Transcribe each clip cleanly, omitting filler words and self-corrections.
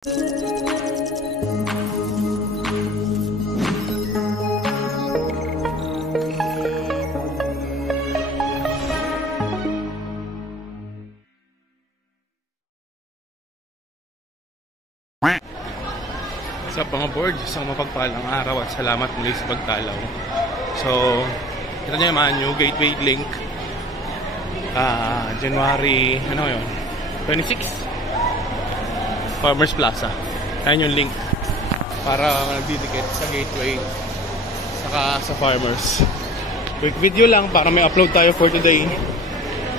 Sa mga board, isang mapagpalang araw at salamat muli sa pagdalaw. So, kita nyo naman yung gateway link. January, ano yun? 26? Farmers Plaza. Ayan yung link para nagdidikit sa gateway saka sa farmers. Quick video lang para may upload tayo for today.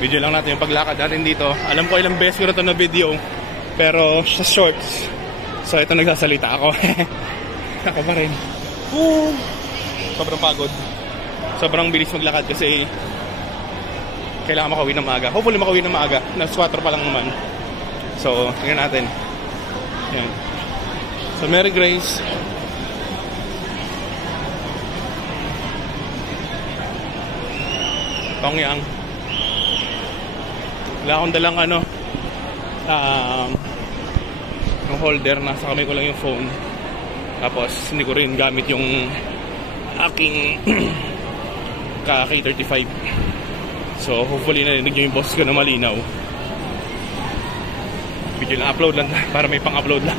Video lang natin yung paglakad natin dito. Alam ko ilang beses ko na ito na video, pero sa shorts. So ito nagsasalita ako. Ako pa rin. Sobrang pagod. Sobrang bilis maglakad kasi kailangan makauwi ng maaga. Hopefully makauwi ng maaga. Nas 4 pa lang naman. So tingnan natin. Yan. So Mary Grace. Tongyang. Wala akong dalang ano. Yung holder, nasa kamay ko lang yung phone. Tapos hindi ko rin gamit yung aking K35. So hopefully narinig nyo yung boss ko na malinaw. Video lang, upload lang para may pang upload lang.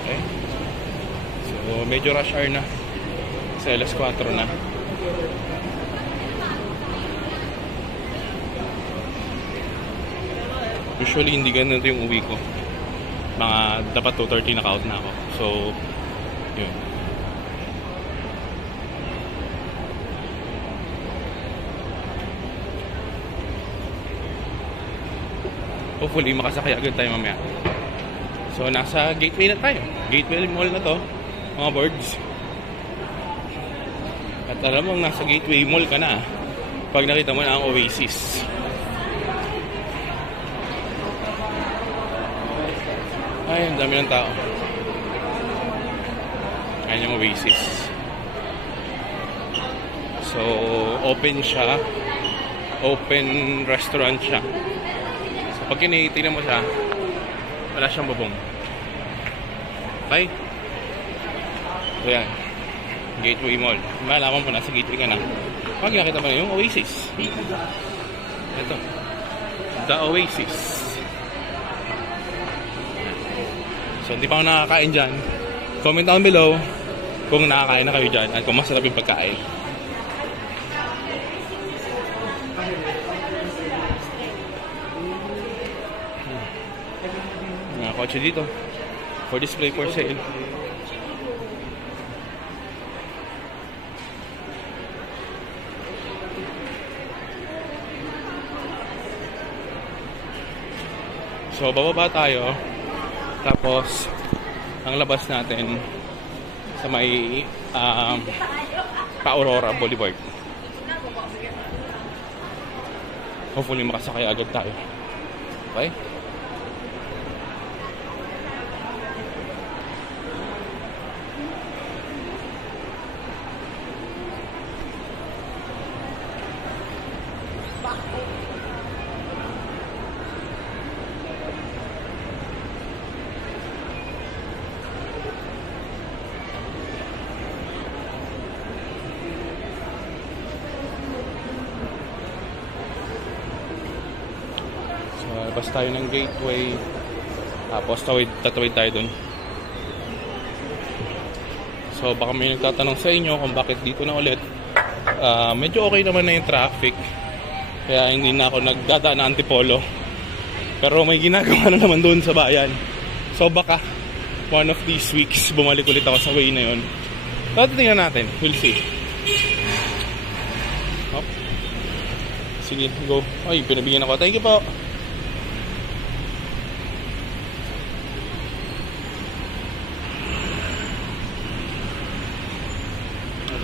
Okay. So medyo rush hour na. Sa alas 4 na. Usually hindi ganito yung uwi ko. Mga dapat 2:30 naka-out na ako. So yun. Hopefully makasakay agad tayo mamaya. So nasa gateway na tayo. Gateway mall na to, mga boards. At alam mo, nasa gateway mall ka na pag nakita mo na ang Oasis. Ay, ang dami ng tao. Ayan yung Oasis. So, open siya. Open restaurant siya. So, pag kinitignan mo siya, wala siyang bubong. Okay? So, yan. Gateway Mall. Malaman mo na sa gateway ka na. Pag nakita mo na yung Oasis. Ito. The Oasis. So, hindi pa ako nakakain dyan. Comment down below kung nakakain na kayo dyan at kung masarap yung pagkain. Mga kotse dito. For display, for sale. So, bababa tayo. Tapos, ang labas natin sa may Pa-Aurora Boulevard. Hopefully, makasakay agad tayo. Okay? Labas tayo ng gateway. Tapos tatawid tayo dun. So baka may nagtatanong sa inyo kung bakit dito na ulit. Medyo okay naman na yung traffic. Kaya hindi na ako nagdadaan na Antipolo. Pero may ginagawa na naman doon sa bayan. So baka one of these weeks bumalik ulit ako sa way na yun. So tingnan natin. We'll see. Hop. Sige, go. Ay, pinabigyan ako. Thank you po.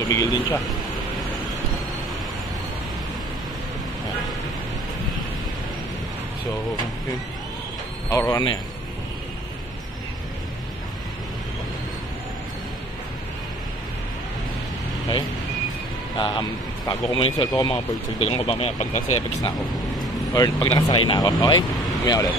Tumigil din siya. So, yun. Aurora na yan. Okay? Tago ko muna yung cellphone ko mga birds. Sagdagan ko ba maya pag nasa FX na ako. Or pag nakasakay na ako. Okay? Kumaya ulit.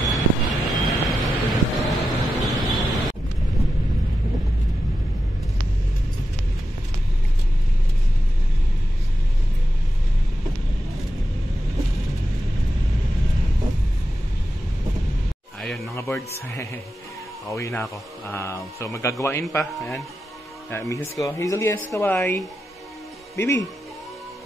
Ayun mga birds. Pauwi na ako. So magagawain pa. Ayan. Misis ko. Hazel, yes. Kawai. Baby.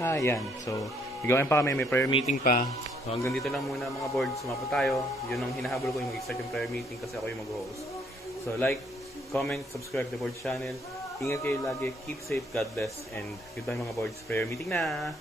Ayan. So gagawin pa kami. May prayer meeting pa. So hanggang dito lang muna mga birds. Sumapa tayo. Yun ang hinahabol ko yung mag-start yung prayer meeting kasi ako yung mag-host. So like, comment, subscribe to the Birds channel. Ingat kayo lagi. Keep safe. God bless. And goodbye mga birds. Prayer meeting na.